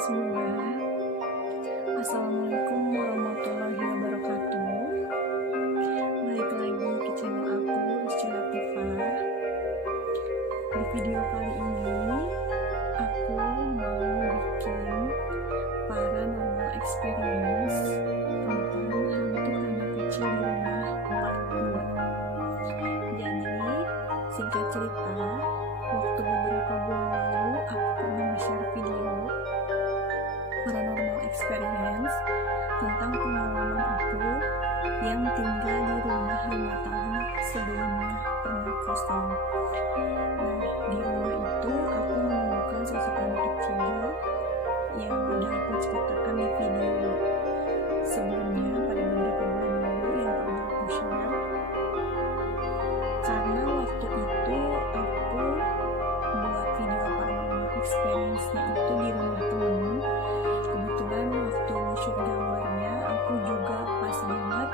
semua. Assalamualaikum warahmatullahi wabarakatuh. Balik lagi ke channel aku, Rizky Latifah. Di video kali ini aku mau bikin paranormal experience tentang hantu anak kecil di rumah part 2. Jadi singkat cerita, waktu beberapa bulan lalu aku pernah share video paranormal experience tentang pengalaman aku yang tinggal di rumah 5 tahun sebelumnya pernah kosong. Nah, di rumah itu aku menemukan sosok anak kecil yang udah aku ceritakan di video sebelumnya pada beberapa bulan lalu yang pernah aku share. Karena waktu itu aku buat video paranormal experience-nya itu di rumah temen. Kebetulan waktu shoot gambarnya aku juga pas banget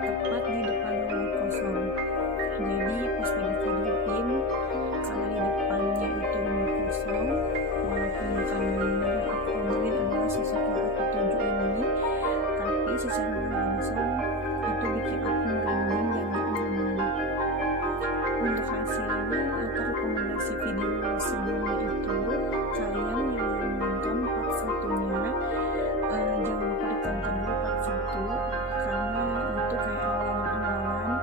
tepat di depan rumah kosong. Jadi pas lagi videoin karena di depannya itu rumah kosong, walaupun gambar yang aku ambilin adalah sosok yang aku tuju ini, tapi secara langsung itu bikin aku merinding dan gak nyaman. Untuk hasilnya atau rekomendasi video sebelumnya itu, kalian yang belum nonton part 1-nya jangan lupa ditonton dulu part 1, karena itu kayak awalan-awalan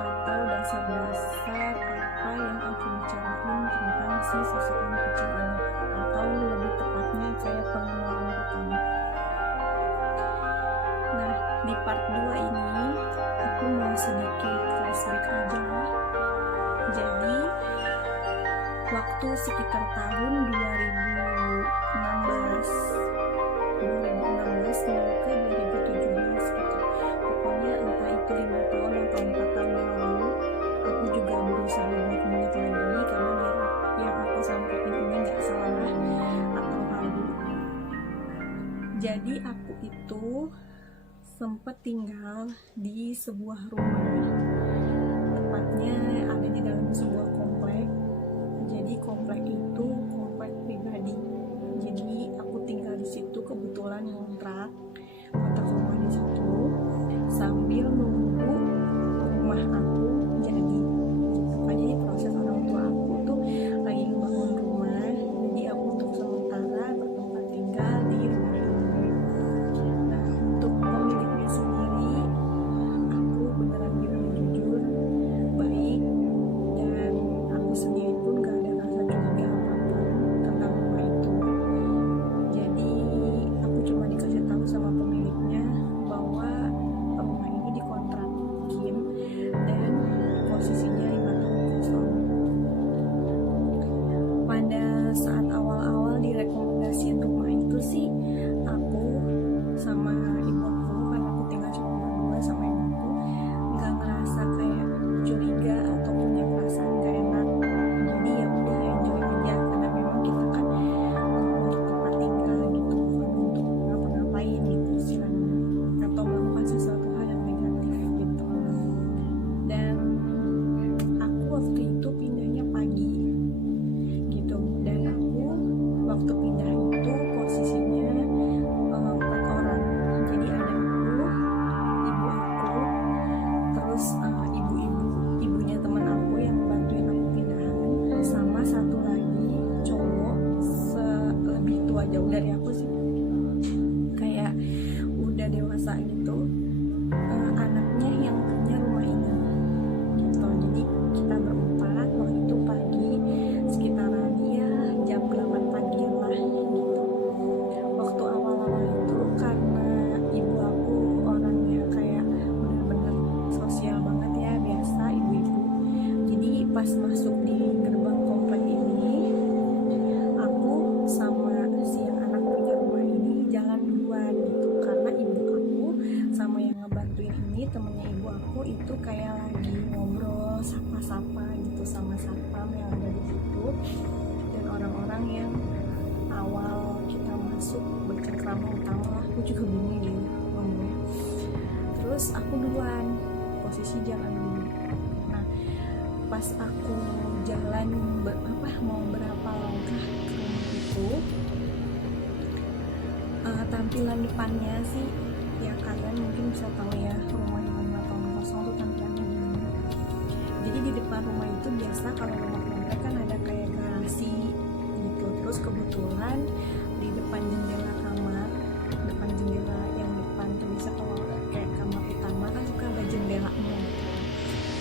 atau dasar-dasar apa yang aku bicarain tentang si sosok anak kecil ini, atau lebih tepatnya kayak pengenalan pertama. Nah, di part 2 ini aku mau sedikit flashback aja. Jadi waktu sekitar tahun 2016 mau ke 2017 gitu. Pokoknya entah itu 5 tahun atau 4 tahun yang lalu, aku juga berusaha buat mengingat lagi karena biar yang aku sampaikan ini gak salah atau ragu. Jadi aku itu sempat tinggal di sebuah rumah, tepatnya ada di dalam sebuah komplek. Jadi komplek itu komplek pribadi. Jadi aku tinggal di situ, kebetulan ngontrak rumah di situ sambil nunggu rumah aku jadi. Jadi proses orang tua aku tuh lagi ngebangun rumah, jadi aku untuk sementara bertempat tinggal di rumah ini. Nah, untuk pemiliknya sendiri aku beneran bilang jujur baik, dan aku sendiri pun gak ada rasa curiga apapun tentang rumah itu. Jadi aku cuma dikasih tahu sama pemiliknya bahwa rumah ini dikontrakin dan posisinya 5 tahun kosong. Pada saat awal-awal direkomendasiin rumah itu sih, aku sama ibu aku, karena aku tinggal cuma berdua sama ibu aku, nggak ngerasa kayak curiga atau punya perasaan gak enak. Jadi ya udah enjoy aja, karena memang kita kan untuk tempat tinggal gitu, bukan untuk ngapa-ngapain gitu istilahnya, atau melakukan sesuatu hal yang negatif gitu. Dan aku waktu itu pindahnya pagi gitu, dan aku waktu pindah itu posisinya 4 orang. Jadi ada aku, ibu aku, terus ibunya teman aku yang bantuin aku pindahan, sama satu lagi cowok lebih tua jauh dari aku sih, kayak udah dewasa gitu, anaknya yang punya rumah ini gitu. Jadi kita berempat waktu itu pagi, sekitaran ya jam 8 pagi lah gitu. Waktu awal-awal itu karena ibu aku orangnya kayak bener-bener sosial banget ya, biasa ibu-ibu. Jadi pas masuk di gerbang komplek ini, aku sama si yang anak punya rumah ini jalan duluan gitu, karena ibu aku sama yang ngebantuin ini, temennya ibu aku itu kayak lagi ngobrol sapa-sapa gitu sama satpam yang ada di situ dan orang-orang yang awal kita masuk bercengkrama utama lah. Aku juga bingung deh ngomongnya. Terus aku duluan, posisi jalan dulu. Nah, pas aku jalan mau berapa langkah ke rumah itu, tampilan depannya sih ya kalian mungkin bisa tahu ya, rumah yang 5 tahun kosong tuh tampilannya gimana. Jadi di depan rumah itu biasa kalau rumah komplek kan ada kayak garasi gitu. Terus kebetulan di depan jendela kamar, depan jendela yang depan tuh bisa kalau kayak kamar utama kan suka ada jendelanya.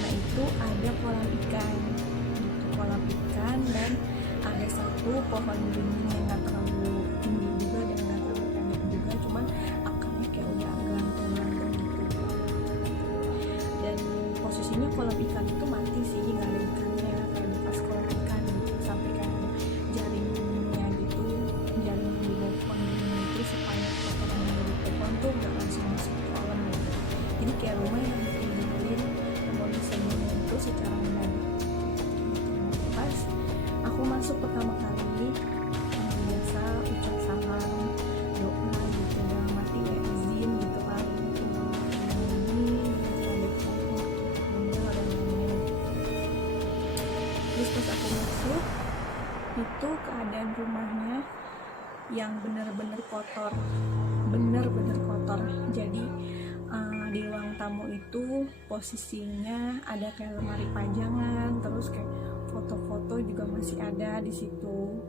Nah itu ada kolam ikan, itu kolam ikan, dan ada satu pohon beringin yang nggak terlalu tinggi juga dan nggak terlalu pendek juga, cuman akarnya kayak udah gantung gitu. Dan posisinya kolam ikan itu mati sih, nggak ada ikannya, kayak bekas kolam ikan gitu, sampai kayak jaringnya gitu, jaring di bawah pohon beringin itu supaya kotoran dari pohon tuh nggak langsung masuk ke kolam gitu. Jadi kayak rumah yang ditinggalin pemolisannya itu secara mendadak. Pas aku masuk pertama kali, biasa ucap salam, doa gitu dalam hati ya, izin gitu kan, ini ada foto meninggal dan lain-lain. Terus pas aku masuk itu keadaan rumahnya yang bener-bener kotor, bener-bener kotor. Jadi di ruang tamu itu posisinya ada kayak lemari pajangan, terus kayak foto-foto juga masih ada di situ,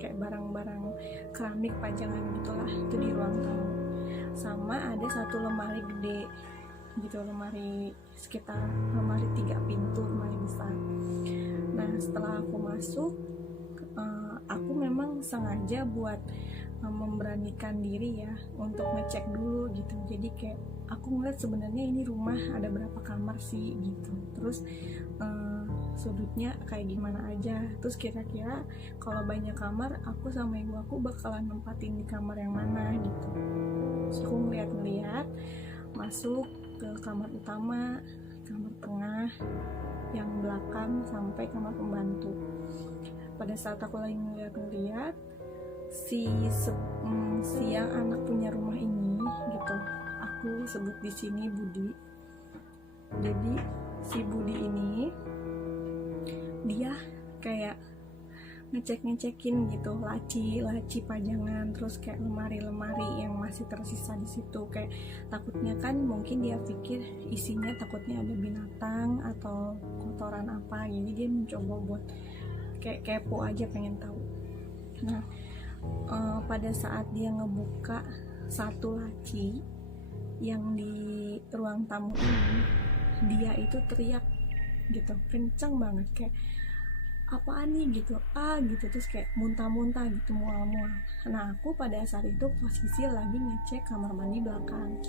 kayak barang-barang keramik pajangan gitulah, itu di ruang tamu. Sama ada satu lemari gede gitu, lemari sekitar lemari 3 pintu, lemari besar. Nah setelah aku masuk, aku memang sengaja buat memberanikan diri ya untuk ngecek dulu gitu. Jadi kayak aku ngeliat sebenarnya ini rumah ada berapa kamar sih gitu, terus sudutnya kayak gimana aja, terus kira-kira kalau banyak kamar aku sama ibu aku bakalan nempatin di kamar yang mana gitu. Terus aku ngeliat masuk ke kamar utama, kamar tengah, yang belakang, sampai kamar pembantu. Pada saat aku lagi ngeliat si yang anak punya rumah ini gitu, aku sebut di sini Budi. Jadi si Budi ini dia kayak ngecekin gitu laci pajangan, terus kayak lemari yang masih tersisa di situ, kayak takutnya kan mungkin dia pikir isinya takutnya ada binatang atau kotoran apa, jadi dia mencoba buat kayak kepo aja, pengen tahu. Nah pada saat dia ngebuka satu laci yang di ruang tamu ini, dia itu teriak gitu kencang banget, kayak apaan nih gitu, gitu, terus kayak muntah-muntah gitu, mual-mual. Nah aku pada saat itu posisi lagi ngecek kamar mandi belakang,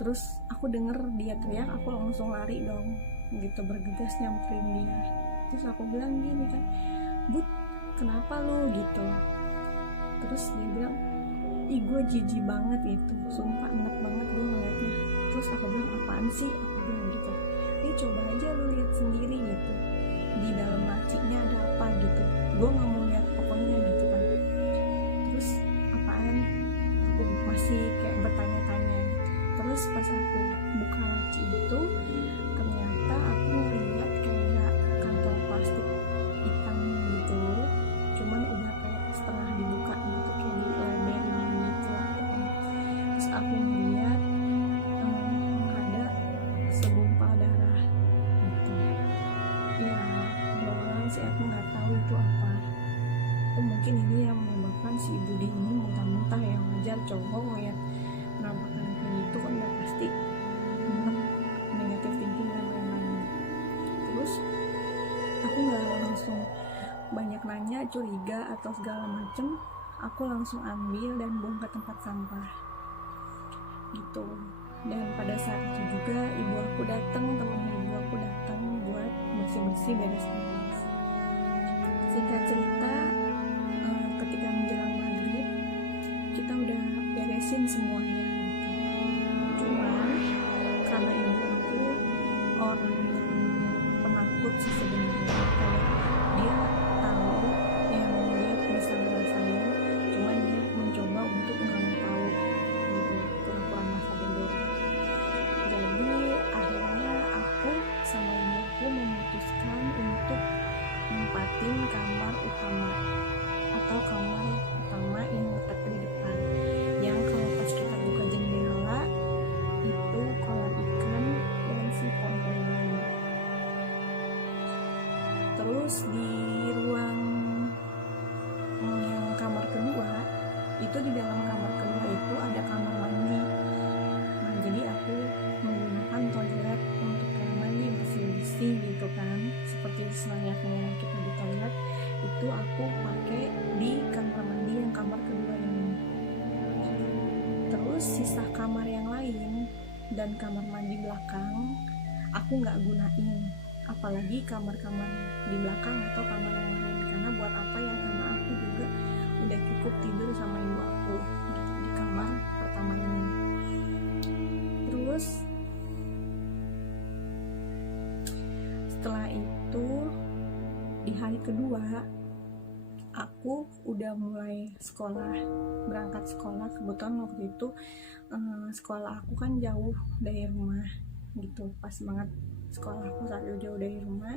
terus aku denger dia teriak, aku langsung lari dong gitu, bergegas nyamperin dia. Terus aku bilang gini kan, Bud kenapa lu gitu. Terus dia bilang, ih gue jijik banget gitu, sumpah enak banget gue ngeliatnya. Terus aku bilang apaan sih, aku bilang gitu, ini coba aja lu lihat sendiri gitu, di dalam lacinya ada apa gitu, gue nggak mau lihat pokoknya gitu kan. Terus apaan, aku masih kayak bertanya-tanya gitu. Terus pas aku buka laci itu, ternyata aku ngeliat kayak kantong plastik hitam gitu, cuman udah kayak setengah dibuka gitu, kayak dilebarin gitu lah. Terus aku ngeliat ada segumpal darah gitu. Ya doang sih, aku nggak tahu itu apa. Oh mungkin ini yang menyebabkan si Budi ini muntah-muntah, yang wajar cowok ngeliat penampakan kayak gitu kan udah pasti negatif thinking dan lain-lain. Terus aku nggak langsung banyak nanya, curiga atau segala macem, aku langsung ambil dan buang ke tempat sampah gitu. Dan pada saat itu juga ibu aku datang, temennya ibu aku datang buat bersih-bersih, beres-beres. Singkat cerita, ketika menjelang maghrib kita udah beresin semuanya gitu. Cuman karena ibu aku orang yang penakut sih sebenarnya, kayak dia tahu yang dia bisa ngerasain, cuman dia mencoba untuk nggak mau tahu gitu, pura-pura masa bodoh. Jadi akhirnya aku sama ibu aku memutuskan untuk nempatin kamar utama atau kamar utama yang letak di depan, yang Terus di ruang yang kamar kedua itu, di dalam kamar kedua itu ada kamar mandi. Nah jadi aku menggunakan toilet untuk kamar mandi, bersih-bersih gitu kan, seperti selayaknya kita di toilet. Itu aku pakai di kamar mandi yang kamar kedua ini. Terus sisa kamar yang lain dan kamar mandi belakang aku nggak gunain, apalagi kamar-kamar di belakang atau kamar yang lain, karena buat apa ya, karena aku juga udah cukup tidur sama ibu aku gitu di kamar pertama ini. Terus setelah itu di hari kedua aku udah mulai berangkat sekolah. Kebetulan waktu itu sekolah aku kan jauh dari rumah gitu, pas banget sekolah aku saat itu jauh dari rumah.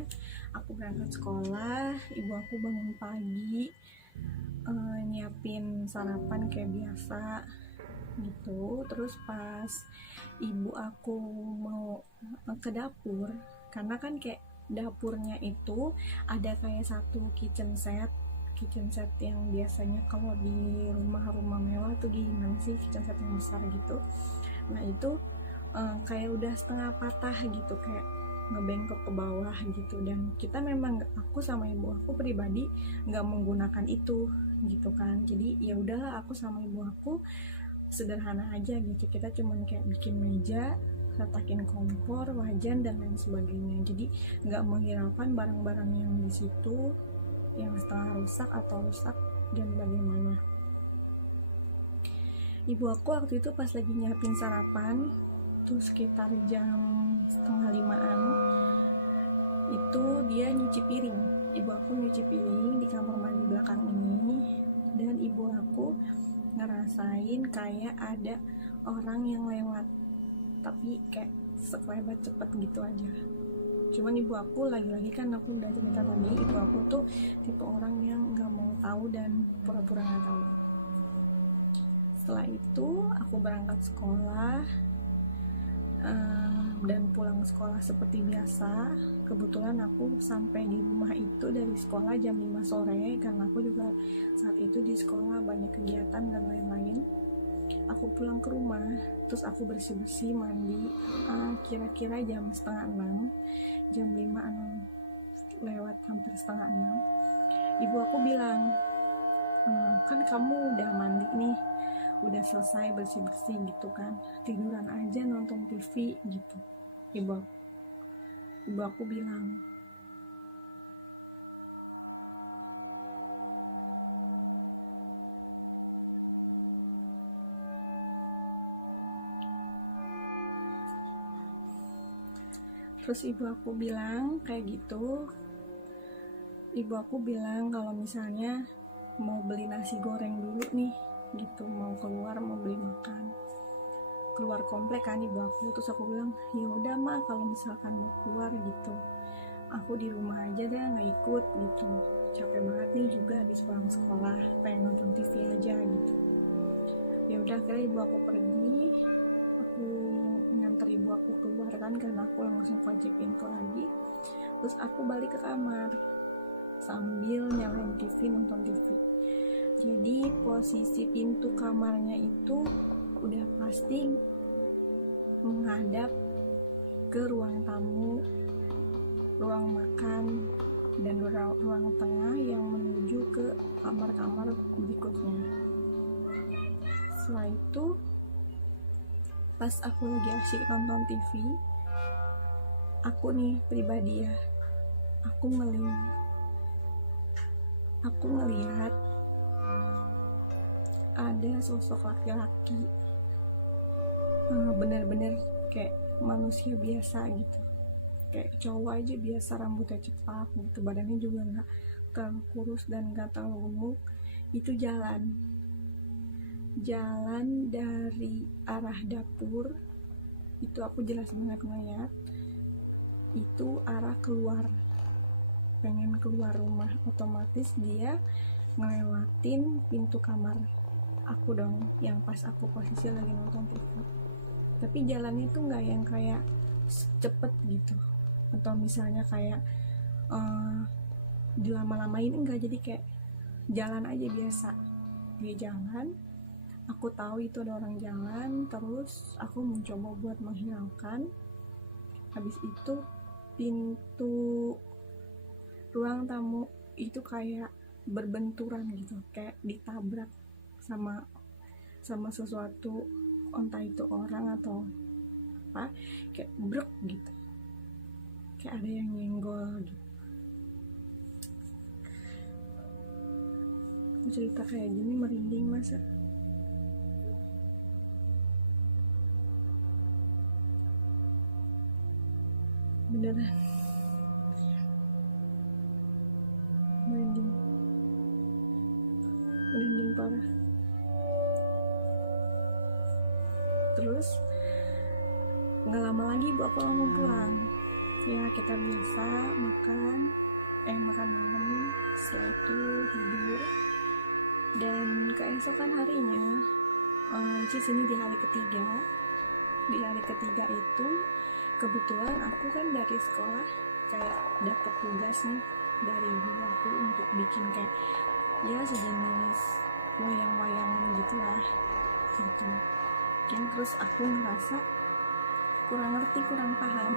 Aku berangkat sekolah, ibu aku bangun pagi, nyiapin sarapan kayak biasa gitu. Terus pas ibu aku mau ke dapur, karena kan kayak dapurnya itu ada kayak satu kitchen set yang biasanya kalau di rumah-rumah mewah tuh gimana sih, kitchen set yang besar gitu. Nah itu kayak udah setengah patah gitu, kayak ngebengkok ke bawah gitu. Dan kita memang, aku sama ibu aku pribadi nggak menggunakan itu gitu kan. Jadi ya udahlah, aku sama ibu aku sederhana aja gitu, kita cuman kayak bikin meja, letakin kompor, wajan dan lain sebagainya. Jadi nggak menghiraukan barang-barang yang di situ yang setengah rusak atau rusak dan bagaimana. Ibu aku waktu itu pas lagi nyiapin sarapan tuh sekitar jam 4:30-an, itu dia nyuci piring. Ibu aku nyuci piring di kamar mandi belakang ini, dan ibu aku ngerasain kayak ada orang yang lewat, tapi kayak sekelebat cepet gitu aja. Cuman ibu aku lagi-lagi kan aku udah cerita tadi, ibu aku tuh tipe orang yang nggak mau tahu dan pura-pura nggak tahu. Setelah itu aku berangkat sekolah dan pulang sekolah seperti biasa. Kebetulan aku sampai di rumah itu dari sekolah jam 5 sore, karena aku juga saat itu di sekolah banyak kegiatan dan lain-lain. Aku pulang ke rumah, terus aku bersih-bersih, mandi, kira-kira jam 5:30, jam 5-an lewat, hampir 5:30. Ibu aku bilang, kan kamu udah mandi nih, udah selesai bersih-bersih gitu kan, tiduran aja nonton TV gitu. Ibu aku bilang. Terus ibu aku bilang kayak gitu. Ibu aku bilang kalau misalnya mau beli nasi goreng dulu nih gitu, mau keluar, mau beli makan, keluar komplek kan ibu aku. Terus aku bilang, ya udah mah kalau misalkan mau keluar gitu, aku di rumah aja deh, nggak ikut gitu, capek banget nih juga habis pulang sekolah, pengen nonton TV aja gitu. Ya udah, akhirnya ibu aku pergi, aku nganter ibu aku keluar kan, karena aku langsung kunci pintu lagi. Terus aku balik ke kamar sambil nyalain TV, nonton TV. Jadi posisi pintu kamarnya itu udah pasti menghadap ke ruang tamu, ruang makan, dan ruang tengah yang menuju ke kamar-kamar berikutnya. Setelah itu pas aku lagi asyik nonton TV, aku nih pribadi ya, aku ngelihat ada sosok laki-laki, bener-bener kayak manusia biasa gitu, kayak cowok aja biasa, rambutnya cepak gitu, badannya juga nggak terlalu kurus dan nggak terlalu gemuk. Itu jalan dari arah dapur, itu aku jelas banget ngeliat, itu arah keluar, pengen keluar rumah. Otomatis dia ngelewatin pintu kamar aku dong, yang pas aku posisi lagi nonton TV. Tapi jalannya tuh nggak yang kayak cepet gitu, atau misalnya kayak dilama-lamain, enggak. Jadi kayak jalan aja biasa, dia jalan, aku tahu itu ada orang jalan, terus aku mencoba buat menghilangkan. Habis itu pintu ruang tamu itu kayak berbenturan gitu, kayak ditabrak sama sesuatu, entah itu orang atau apa, kayak brek gitu, kayak ada yang nyenggol gitu. Aku cerita kayak gini merinding masa. Beneran merinding parah. Terus nggak lama lagi ibu aku langsung pulang. Ya kita biasa makan malam, setelah itu tidur. Dan keesokan harinya, ini di hari ketiga. Di hari ketiga itu kebetulan aku kan dari sekolah kayak dapet tugas nih dari ibu aku untuk bikin kayak ya sejenis wayang-wayangan gitulah gitu. Terus aku ngerasa kurang ngerti, kurang paham.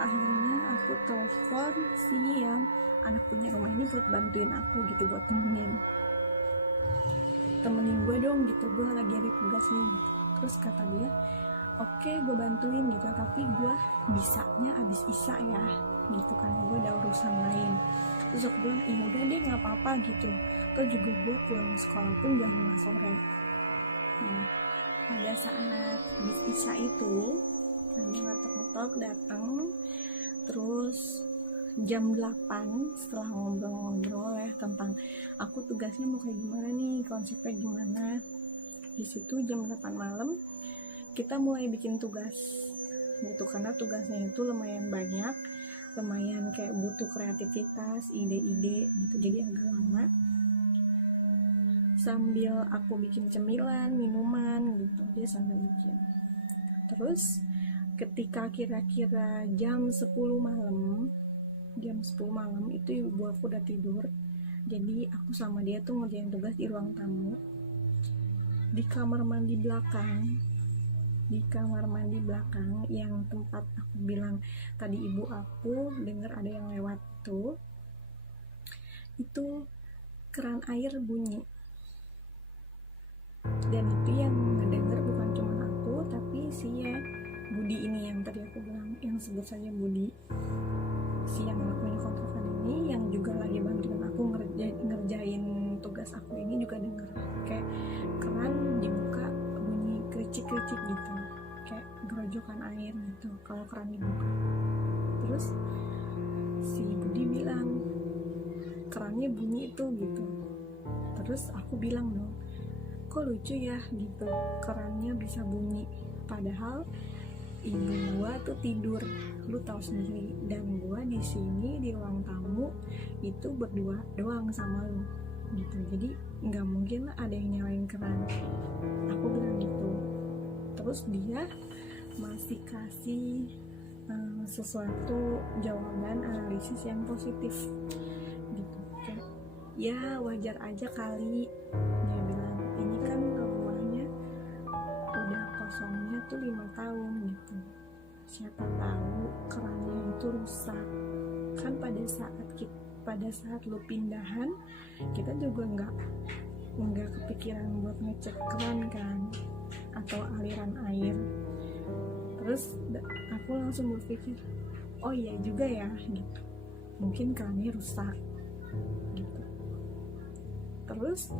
Akhirnya aku telepon si yang anak punya rumah ini buat bantuin aku gitu, buat temenin gue dong gitu, gue lagi ada tugas nih. Terus kata dia, oke, gue bantuin gitu, tapi gue bisanya abis isya ya gitu, karena gue ada urusan lain. Terus aku bilang, udah deh gak apa-apa gitu, atau juga gue pulang sekolah pun jam 5 sore. Nah, pada saat abis isya itu kami ngetok-ngetok datang. Terus jam 8 setelah ngobrol-ngobrol ya tentang aku tugasnya mau kayak gimana nih, konsepnya gimana, di situ jam 8 malam kita mulai bikin tugas gitu, karena tugasnya itu lumayan banyak, lumayan kayak butuh kreativitas, ide-ide gitu, jadi agak lama. Sambil aku bikin cemilan, minuman gitu, dia sambil bikin. Terus ketika kira-kira jam 10 malam itu ibu aku udah tidur. Jadi aku sama dia tuh ngerjain tugas di ruang tamu. Di kamar mandi belakang yang tempat aku bilang tadi ibu aku dengar ada yang lewat tuh, itu keran air bunyi. Dan itu yang ngedenger bukan cuma aku, tapi si Budi ini yang tadi aku bilang, yang sebut saja Budi, si yang ngelakuin kontrakan ini, yang juga lagi bantuin aku ngerjain tugas aku ini, juga denger kayak keran dibuka bunyi kericik-kericik gitu, kayak gerojokan air gitu kalau keran dibuka. Terus si Budi bilang kerannya bunyi itu gitu. Terus aku bilang dong, kok lucu ya gitu, kerannya bisa bunyi, padahal ibu gua tuh tidur, lu tahu sendiri, dan gua di sini di ruang tamu itu berdua doang sama lu gitu, jadi nggak mungkin ada yang nyalain keran, aku bilang gitu. Terus dia masih kasih sesuatu jawaban analisis yang positif gitu, kayak ya wajar aja kali, dia bilang ini kan rumahnya udah kosongnya tuh 5 tahun gitu, siapa tahu kerannya itu rusak kan, pada saat lu pindahan kita juga nggak kepikiran buat ngecek keran kan atau aliran air. Terus aku langsung berpikir, oh iya juga ya gitu, mungkin kerannya rusak gitu. Terus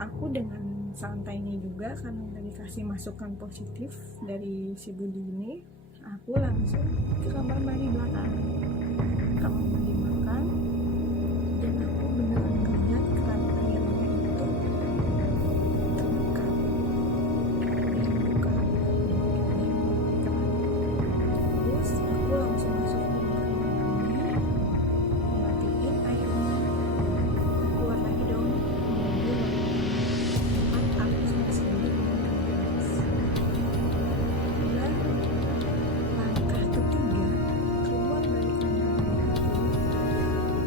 aku dengan santainya juga, karena udah dikasih masukan positif dari si Budi ini, aku langsung ke kamar mandi belakang, dan aku beneran ngeliat keran airnya itu terbuka, terus aku langsung masuk ke kamar mandi, matiin airnya, keluar lagi dong, aku sama sendiri dan langkah ketiga keluar dari kamar mandi itu,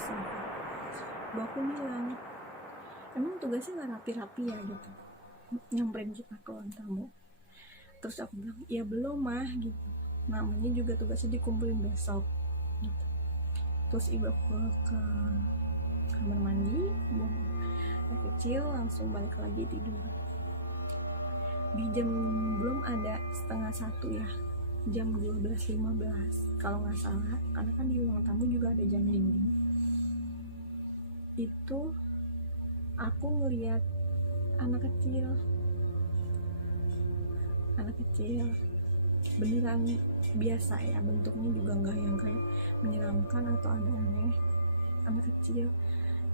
bisa. Ibu aku bilang, emang tugasnya nggak rapi-rapi ya gitu, nyamperin kita ke ruang tamu. Terus aku bilang, ya belum mah gitu, namanya juga tugasnya dikumpulin besok gitu. Terus ibu aku ke kamar mandi, buang air kecil, langsung balik lagi tidur. Di jam belum ada 12:30 ya, jam 12:15 kalau nggak salah, karena kan di ruang tamu juga ada jam dinding. Itu aku ngeliat anak kecil beneran biasa ya, bentuknya juga nggak yang kayak menyeramkan atau aneh-aneh. Anak kecil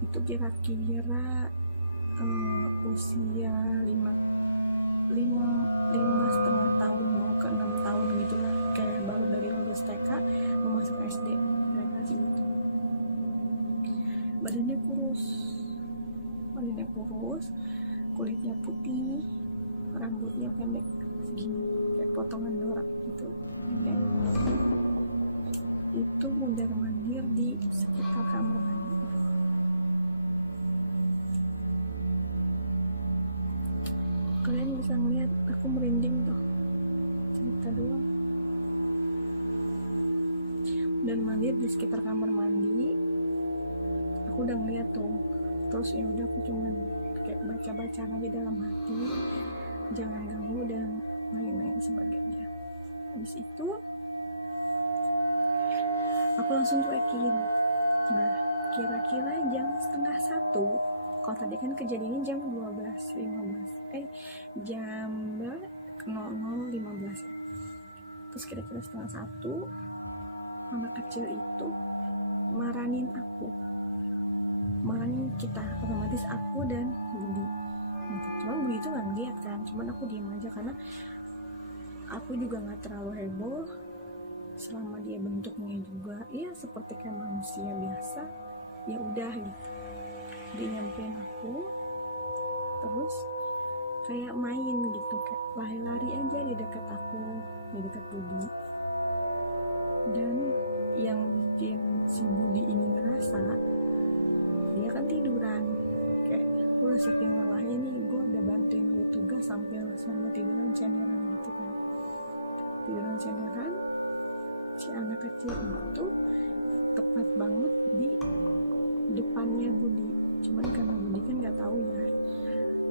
itu kira-kira usia 5,5 tahun mau ke 6 tahun gitulah, kayak baru dari lulus TK mau masuk SD, mereka gitu. Badannya kurus, kulitnya putih, rambutnya pendek segini kayak potongan Dora gitu, pendek. Itu mundar mandir di sekitar kamar mandi. Kalian bisa ngeliat aku merinding tuh, cerita doang. Dan mandir di sekitar kamar mandi, aku udah ngeliat tuh. Terus ya udah, aku cuman kayak baca aja dalam hati, jangan ganggu dan lain-lain sebagainya. Habis itu aku langsung cuekin. Nah, kira-kira jam 12:30, kalau tadi kan kejadiannya jam 12:15, jam 00:15. Terus kira-kira 12:30, anak kecil itu maranin kita, otomatis aku dan Budi. Cuman Budi itu nggak ngeliat kan, cuman aku diem aja karena aku juga nggak terlalu heboh. Selama dia bentuknya juga ya seperti kayak manusia biasa, ya udah gitu. Dia nyamperin aku, terus kayak main gitu, kayak lari-lari aja di dekat aku, di dekat Budi. Dan yang bikin si Budi ini ngerasa, dia kan tiduran, kayak udah saking lelahnya nih, gue udah bantuin gue tugas sampai tiduran cenderan gitu kan. Tiduran cenderan, si anak kecil itu tepat banget di depannya Budi. Cuman karena Budi kan nggak tahu ya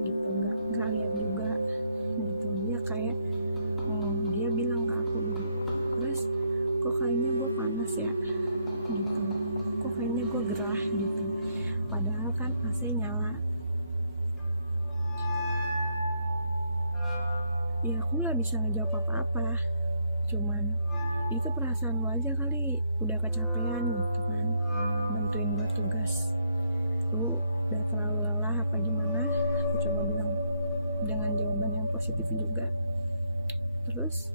gitu, nggak lihat juga gitu. Dia kayak dia bilang ke aku, terus kok kayaknya gue panas ya gitu, kok kayaknya gue gerah gitu, padahal kan AC nyala. Ya aku nggak bisa ngejawab apa-apa, cuman itu perasaan lo aja kali, udah kecapean gitu kan, bantuin gue tugas, lu udah terlalu lelah apa gimana. Aku coba bilang dengan jawaban yang positif juga. Terus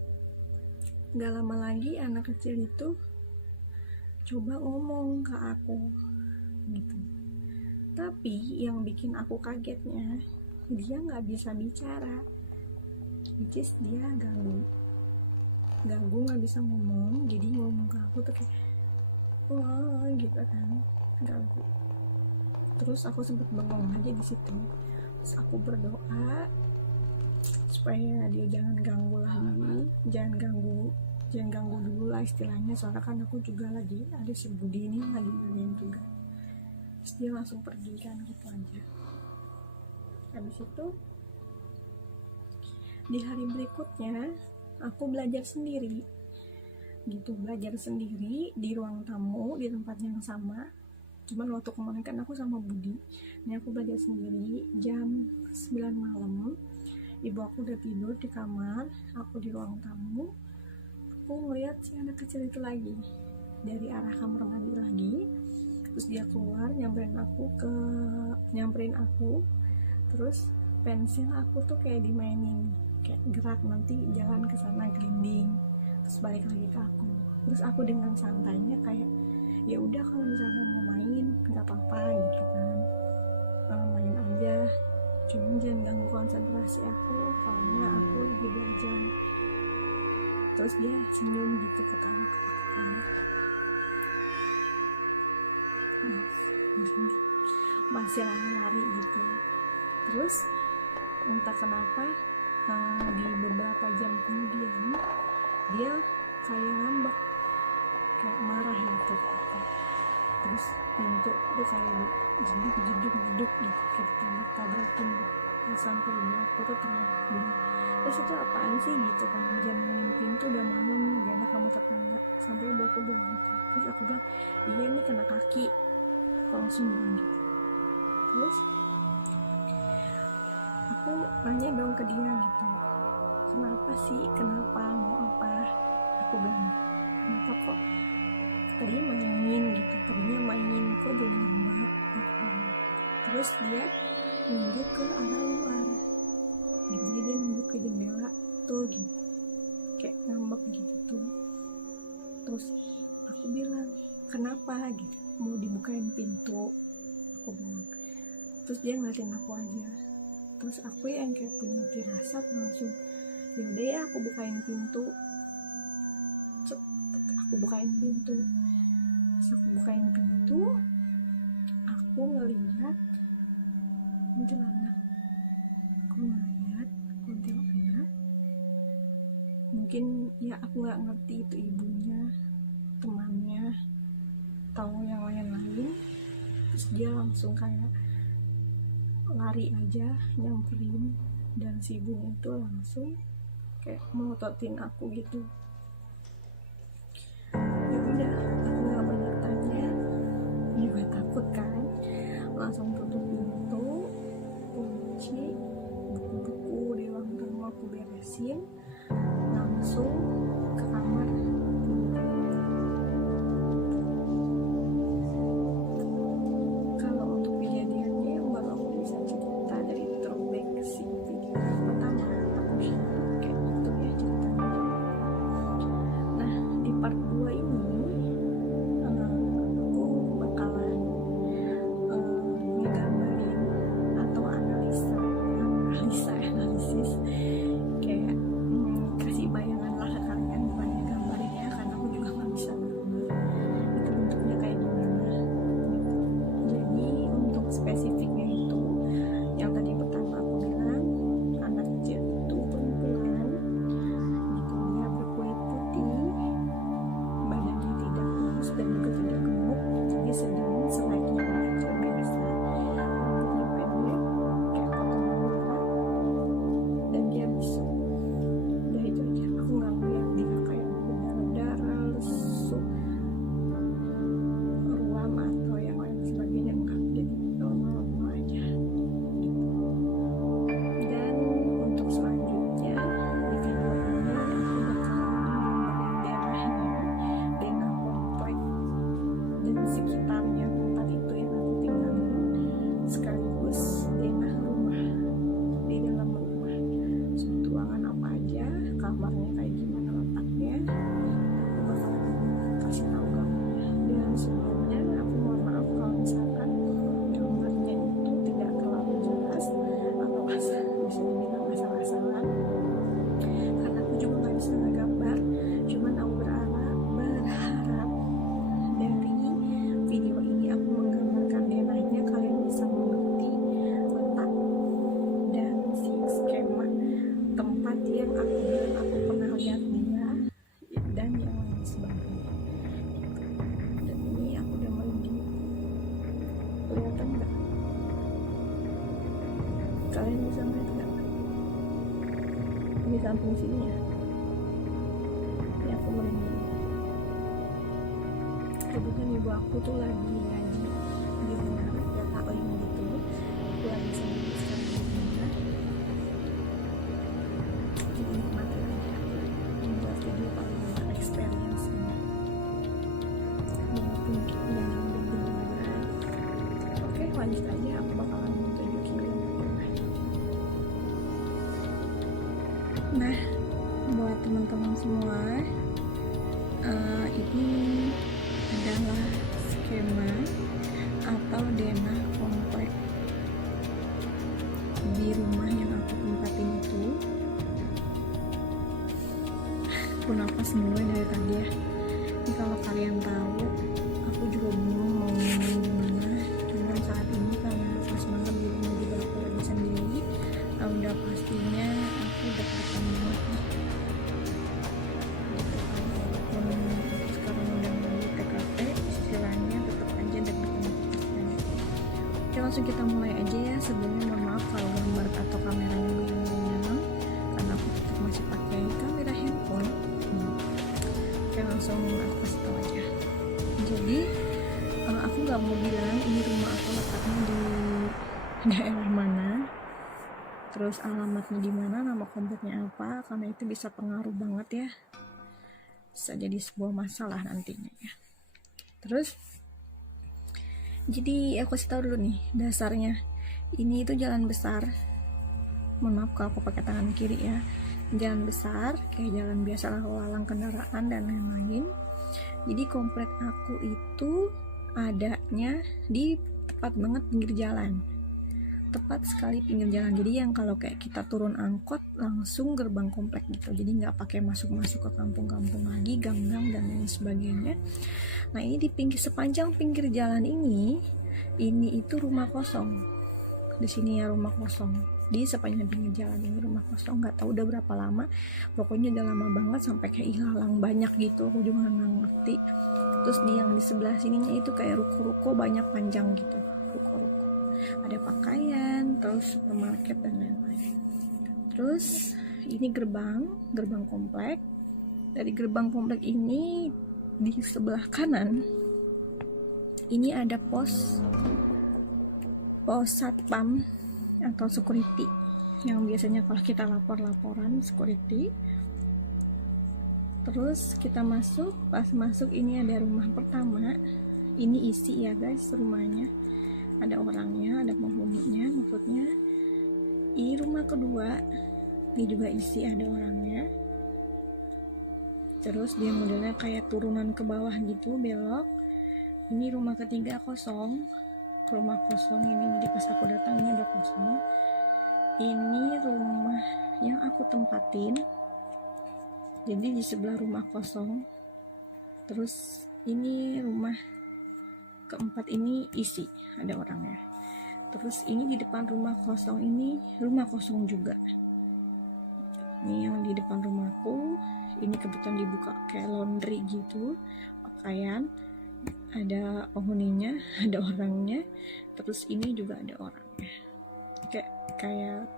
gak lama lagi anak kecil itu coba ngomong ke aku gitu. Tapi yang bikin aku kagetnya, dia gak bisa bicara, which is dia ganggu gak bisa ngomong. Jadi ngomong ke aku tuh kayak wah gitu kan, ganggu. Terus aku sempet bengong aja di situ. Terus aku berdoa supaya dia jangan ganggu lagi, jangan ganggu dulu lah istilahnya, soalnya kan aku juga lagi ada si Budi ini lagi ngerjain tugas. Terus dia langsung pergi kan, gitu aja. Habis itu di hari berikutnya aku belajar sendiri di ruang tamu di tempat yang sama. Cuman waktu kemarin kan aku sama Budi, ini aku belajar sendiri. Jam 9 malam ibu aku udah tidur di kamar, aku di ruang tamu. Aku ngeliat si anak kecil itu lagi dari arah kamar mandi lagi. Terus dia keluar nyamperin aku, terus pensil aku tuh kayak dimainin, kayak gerak, nanti jalan ke sana gelinding, terus balik lagi ke aku. Terus aku dengan santainya kayak ya udah, kalau misalnya mau main nggak apa-apa gitu kan, main aja, cuma jangan ganggu konsentrasi aku karena aku lagi belajar. Terus dia senyum gitu, ketawa ke aku kan. masih lari gitu. Terus entah kenapa di beberapa jam kemudian dia kayak ngambek, kayak marah gitu. Terus pintu tuh kayak jeduk gitu, kayak tabrak-tabrakin gitu. Terus sampai aku tuh terlalu, terus itu apaan sih gitu kan, jam main pintu udah malam, gak enak kamu tetangga. Sampai aku bilang gitu. Terus aku bilang, iya nih kena kaki. Aku langsung bilang gitu. Terus aku nanya dong ke dia gitu, kenapa mau apa. Aku bilang, kenapa kok tadinya main kok jadi ngambek. Terus dia nunjuk ke arah luar, jadi dia nunjuk ke jendela tuh gitu, kayak ngambek gitu tuh. Terus aku bilang, kenapa gitu, mau dibukain pintu, aku bilang. Terus dia ngeliatin aku aja. Terus aku yang kayak punya firasat langsung, yaudah ya aku bukain pintu. Aku bukain pintu. Terus aku bukain pintu, aku ngelihat kuntilanak. Mungkin ya aku nggak ngerti itu ibunya, temannya, atau yang lain-lain. Terus dia langsung kayak lari aja nyamperin, dan si ibunya itu langsung kayak melototin aku gitu. Ya udah, aku nggak banyak tanya, juga takut kan, langsung tutup pintu, kunci, buku-buku di ruang tamu aku beresin, langsung ke kamar. Kalau untuk kejadiannya yang baru aku bisa cerita dari throwback si video pertama aku share kayak gitu ya ceritanya. Nah di part 2 ini aku bakalan ngegambarin atau analisis kayak kasih bayangan lah ke kalian, bukannya gambarin ya, karena aku juga nggak bisa gambar itu bentuknya kayak gimana. Jadi untuk spesifiknya itu, yang tadi pertama aku bilang, anak kecil itu perempuan gitu, dia berkulit putih, badannya tidak kurus dan juga tidak gemuk, jadi sedang selayaknya anak kecil biasa, rambutnya pendek kayak potongan bola, dan dia bisu. Udah itu aja, aku nggak ngeliat dia kayak berdarah, lesu, ruam atau yang lain sebagainya, enggak. Jadi normal-normal aja. Dan untuk selanjutnya di video ini aku bakalan daerahnya, daerah komplek dan sekitarnya tempat itu yang aku tinggalin, sekaligus daerah rumah, di dalam rumah, suatu ruangan apa aja, kamarnya kayak gimana letaknya, aku bakalan kasih tahu kamu. Dan sebelumnya aku mohon maaf kalau misalkan gambarnya itu tidak terlalu jelas atau bisa dibilang asal-asalan, karena aku juga nggak bisa ngegambar. Cuman aku berharap dari video ini aku menggambarkan denahnya, kalian bisa mengerti letak dan si skema tempat yang aku bilang aku pernah lihat dia dan yang lain sebagainya. Dan ini aku udah merinding, kelihatan nggak? Kalian bisa melihat nggak? Di samping sini ya, ini aku merinding. Kebetulan ibu aku tuh lagi ngaji di rumah, ya taklim gitu. Aku lagi sendiri sekarang di rumah, jadi nikmati aja. Ini buat video paling experience ini, walaupun jangan bener-bener. Oke, lanjut aja, aku bakalan tunjukin gambarnya. Nah, buat teman-teman semua, ini adalah skema atau denah komplek di rumah yang aku tempatin itu. Aku napas mulai dari tadi ya. Ini kalau kalian tahu, aku juga bingung mau ngomong langsung kita mulai aja ya. Sebelumnya mohon maaf kalau gambar atau kameranya goyang-goyang karena aku tetap masih pakai kamera handphone. Oke, langsung aku kasih tahu aja. Jadi aku nggak mau bilang ini rumah aku letaknya di daerah mana, terus alamatnya di mana, nama kompleknya apa, karena itu bisa pengaruh banget ya, bisa jadi sebuah masalah nantinya ya. Terus jadi aku kasih tahu dulu nih dasarnya. Ini itu jalan besar, mohon maaf kalau aku pakai tangan kiri ya, jalan besar kayak jalan biasa lalu lalang kendaraan dan lain-lain. Jadi komplek aku itu adanya di tepat banget pinggir jalan, tepat sekali pinggir jalan. Jadi yang kalau kayak kita turun angkot langsung gerbang komplek gitu, jadi nggak pakai masuk ke kampung-kampung lagi, gang-gang dan lain sebagainya. Nah ini di sepanjang pinggir jalan ini itu rumah kosong. Di sini ya rumah kosong, di sepanjang pinggir jalan ini rumah kosong. Nggak tahu udah berapa lama, pokoknya udah lama banget sampai kayak hilang banyak gitu, aku juga nggak ngerti. Terus yang di sebelah sininya itu kayak ruko-ruko banyak panjang gitu, ruko-ruko, ada pakaian, terus supermarket dan lain-lain. Terus ini gerbang komplek. Dari gerbang komplek ini di sebelah kanan ini ada pos satpam atau security yang biasanya kalau kita laporan security. Terus kita masuk, pas masuk ini ada rumah pertama, ini isi ya guys rumahnya, ada orangnya, ada penghuninya maksudnya. Ini rumah kedua, ini juga isi, ada orangnya. Terus dia modelnya kayak turunan ke bawah gitu, belok. Ini rumah ketiga kosong, rumah kosong ini, jadi pas aku datang ini udah kosong. Ini rumah yang aku tempatin, jadi di sebelah rumah kosong. Terus ini rumah keempat ini isi, ada orangnya. Terus ini di depan rumah kosong ini rumah kosong juga. Ini yang di depan rumahku, ini kebetulan dibuka kayak laundry gitu, pakaian, ada penghuninya, ada orangnya. Terus ini juga ada orangnya, kayak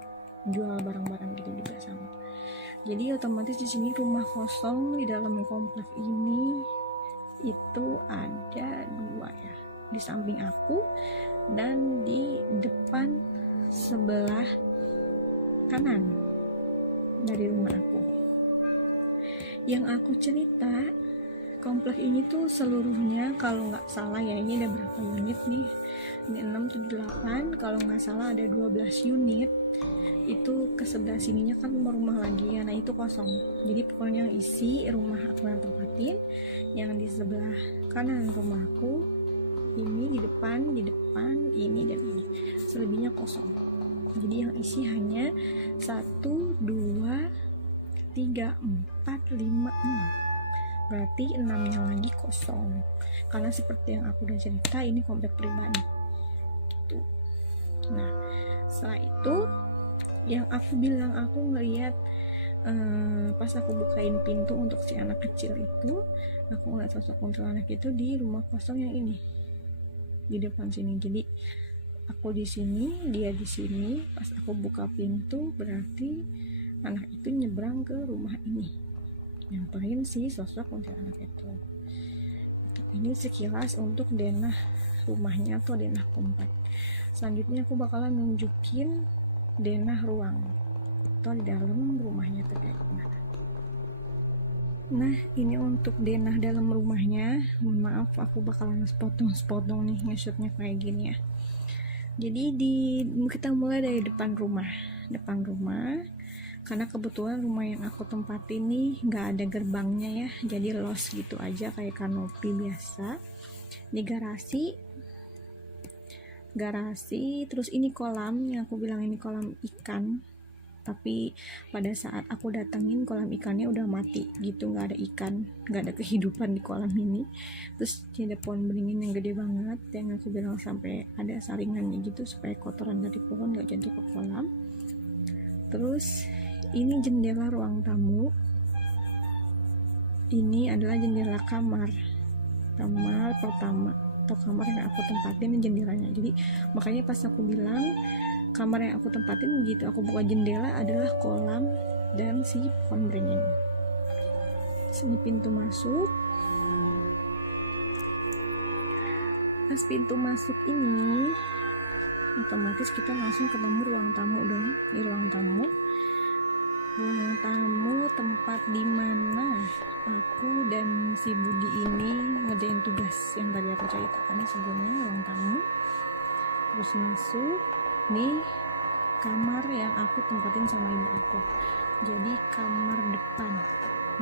jual barang-barang gitu juga sama. Jadi otomatis di sini rumah kosong di dalam komplek ini itu ada 2 ya, di samping aku dan di depan sebelah kanan dari rumah aku. Yang aku cerita, komplek ini tuh seluruhnya kalau nggak salah ya, ini ada berapa unit nih, ini 6, 7, 8, kalau nggak salah ada 12 unit. Itu ke sebelah sininya kan rumah lagi ya, nah itu kosong. Jadi pokoknya yang isi rumah aku yang tempatin, yang di sebelah kanan rumahku, ini di depan, ini dan ini, selebihnya kosong. Jadi yang isi hanya 1, 2, 3, 4, 5, 6. Berarti 6-nya lagi kosong. Karena seperti yang aku udah cerita, ini komplek pribadi. Tuh. Nah, setelah itu yang aku bilang, aku ngeliat pas aku bukain pintu untuk si anak kecil itu, aku ngeliat sosok kuntilanak itu di rumah kosong yang ini, di depan sini. Jadi aku di sini, dia di sini. Pas aku buka pintu, berarti anak itu nyebrang ke rumah ini, nyamperin si sosok kuntilanak itu. Ini sekilas untuk denah rumahnya atau denah komplek. Selanjutnya aku bakalan nunjukin denah ruang atau di dalam rumahnya tuh kayak gimana. Nah ini untuk denah dalam rumahnya. Mohon maaf aku bakalan sepotong nih nge-shootnya kayak gini ya. Jadi kita mulai dari depan rumah karena kebetulan rumah yang aku tempatin nih nggak ada gerbangnya ya, jadi los gitu aja kayak kanopi biasa. Ini garasi, terus ini kolam yang aku bilang ini kolam ikan, tapi pada saat aku datengin kolam ikannya udah mati gitu, nggak ada ikan, nggak ada kehidupan di kolam ini. Terus ada pohon beringin yang gede banget yang aku bilang sampai ada saringannya gitu supaya kotoran dari pohon nggak jatuh ke kolam. Terus ini jendela ruang tamu, ini adalah jendela kamar pertama. atau kamar yang aku tempatin jendelanya. Jadi makanya pas aku bilang kamar yang aku tempatin begitu aku buka jendela adalah kolam dan si pohon beringin. Sini pintu masuk. Pas pintu masuk ini otomatis kita langsung ketemu ruang tamu dong. Ini ruang tamu tempat dimana aku dan si Budi ini ngerjain tugas yang tadi aku ceritakan sebelumnya. Ruang tamu, terus masuk nih kamar yang aku tempatin sama ibu aku. Jadi kamar depan,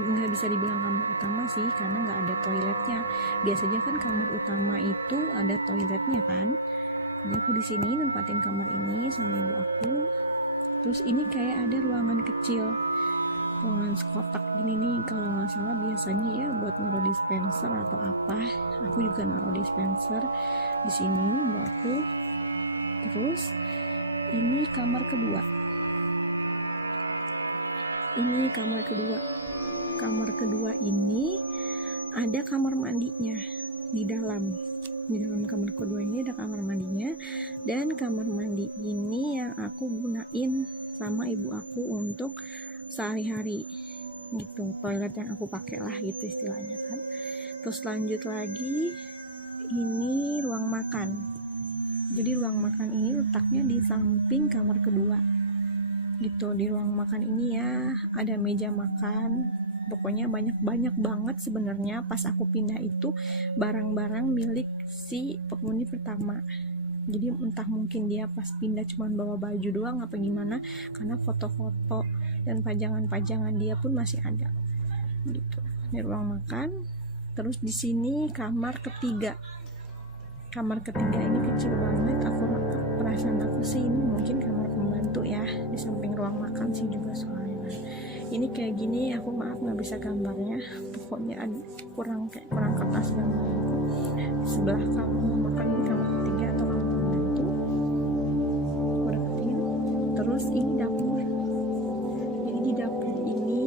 nggak bisa dibilang kamar utama sih karena nggak ada toiletnya. Biasanya kan kamar utama itu ada toiletnya kan. Jadi aku di sini nempatin kamar ini sama ibu aku. Terus ini kayak ada ruangan kecil, ruangan sekotak gini nih, kalau nggak salah biasanya ya buat naruh dispenser atau apa. Aku juga naruh dispenser di sini ibu aku. Terus ini kamar kedua. Ini kamar kedua. Kamar kedua ini ada kamar mandinya di dalam. Di dalam kamar kedua ini ada kamar mandinya, dan kamar mandi ini yang aku gunain sama ibu aku untuk sehari-hari gitu, toilet yang aku pakai lah gitu istilahnya kan. Terus lanjut lagi, ini ruang makan. Jadi ruang makan ini letaknya di samping kamar kedua gitu. Di ruang makan ini ya ada meja makan. Pokoknya banyak banget sebenarnya. Pas aku pindah itu barang-barang milik si penghuni pertama. Jadi entah mungkin dia pas pindah cuma bawa baju doang apa gimana, karena foto-foto dan pajangan-pajangan dia pun masih ada gitu. Ini ruang makan. Terus di sini kamar ketiga. Kamar ketiga ini kecil banget. Perasaan aku sih ini mungkin kamar pembantu ya, di samping ruang makan sih juga soalnya. Ini kayak gini, aku maaf nggak bisa gambarnya, pokoknya kurang kertas gambar. Di sebelah kamu makan di kamar ketiga atau kamar pembantu aku deketin. Terus ini dapur. Jadi di dapur ini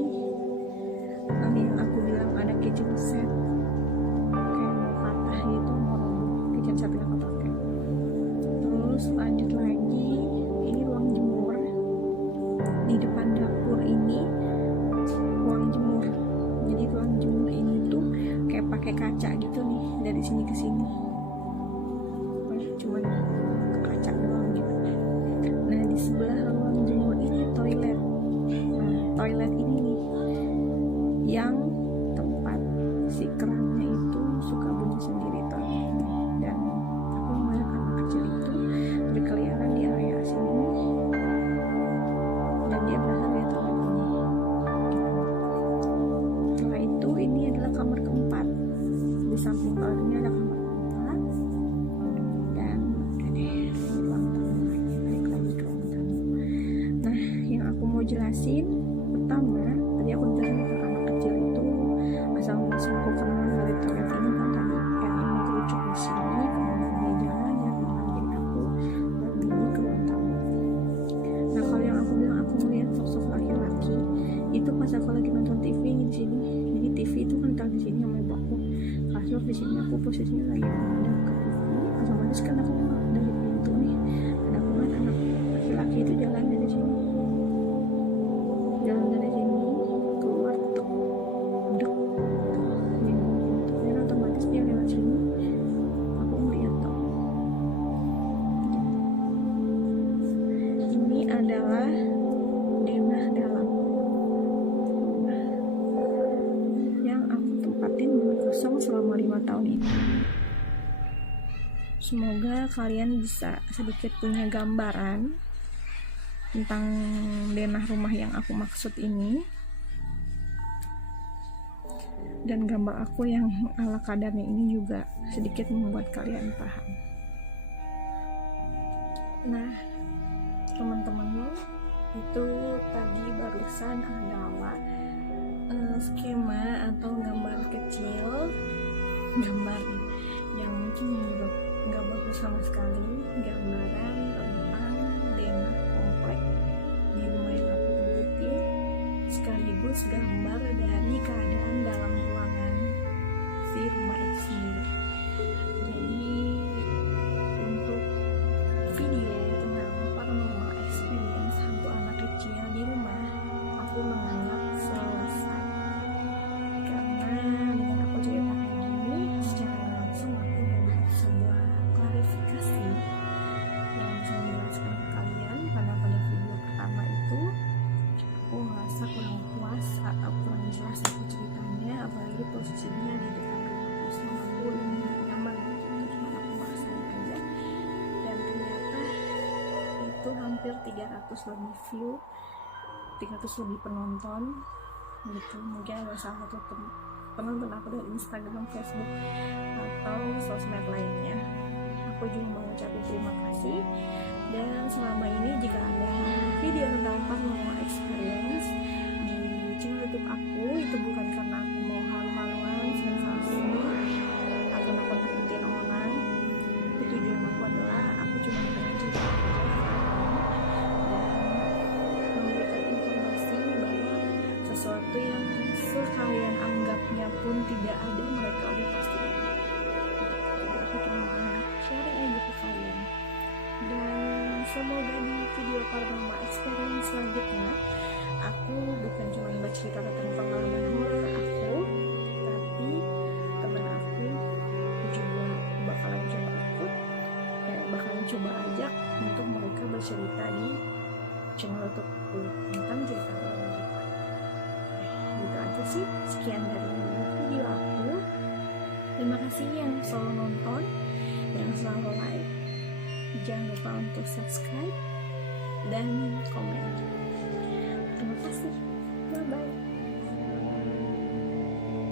yang aku bilang ada kitchen set kayak mau patah gitu, mau kitchen set yang aku pakai. Terus lanjut lagi, ini ruang jemur. Di depan dapur ini ruang jemur. Jadi ruang jemur ini tuh kayak pakai kaca gitu nih, dari sini ke sini. Cuman kaca doang gitu. Nah di sebelah ruang jemur ini toilet. Nah toilet ini nih yang tempat si kerannya itu suka bunyi sendiri toiletnya. Dan aku melihat anak kecil itu berkeliaran di area sini dan dia berasal dari toilet ini. Setelah itu ini adalah kamar keempat. Di samping toiletnya ada kamar keempat. Dan udah deh, ini ruang tamu lagi, balik lagi ke ruang tamu. Nah yang aku mau jelasin pertama, tadi aku jelasin tentang anak kecil itu asal muasalku kenalan dari toilet ini kan tadi yang emang kerucuk di sini, kemudian dia jalan yang memanggil aku dan ini ke ruang tamu. Nah kalau yang aku bilang aku melihat sosok laki-laki itu pas aku lagi nonton TV di sini. Jadi TV itu kan taruh di sini sama ibu aku, kasur di sini, aku posisinya lagi menghadap ke TV. Otomatis kan aku dari pintu nih, dan aku lihat anak laki-laki itu jalan dari sini, keluar tuh dek dan otomatis dia lewat sini, aku melihat tuh. Ini adalah denah dalam yang aku tempatin kosong selama 5 tahun ini. Semoga kalian bisa sedikit punya gambaran tentang denah rumah yang aku maksud ini, dan gambar aku yang ala kadarnya ini juga sedikit membuat kalian paham. Nah teman-teman, itu tadi barusan adalah skema atau gambar kecil, gambar yang mungkin nggak bagus sama sekali, gambaran tentang denah komplek di rumah yang aku tempatin, sekaligus gambar dari keadaan dalam ruangan si rumah itu sendiri. Jadi hampir 300 lebih view, 300 lebih penonton gitu. Mungkin ada salah satu penonton aku dari Instagram, Facebook, atau sosmed lainnya. Aku juga mau ucapin terima kasih. Dan selama ini jika ada video tentang paranormal experience di channel YouTube aku, itu bukan karena aku mau halu-haluan, sensasi, atau nakut-nakutin orang. Tapi tujuan aku adalah aku cuma pengen cerita dan memberikan informasi bahwa sesuatu yang sekalian anggapnya pun tidak ada, mereka udah pasti ada. Jadi aku cuma mau sharing aja ke kalian. Dan semoga di video paranormal experience selanjutnya aku bukan cuma bercerita tentang pengalaman horor aku, tapi teman aku juga bakalan coba ajak untuk mereka bercerita di channel YouTubeku tentang cerita horor mereka. Gitu aja sih, sekian dari video aku. Terima kasih yang selalu nonton, yang selalu like. Jangan lupa untuk subscribe dan komen. Terima kasih. Bye bye.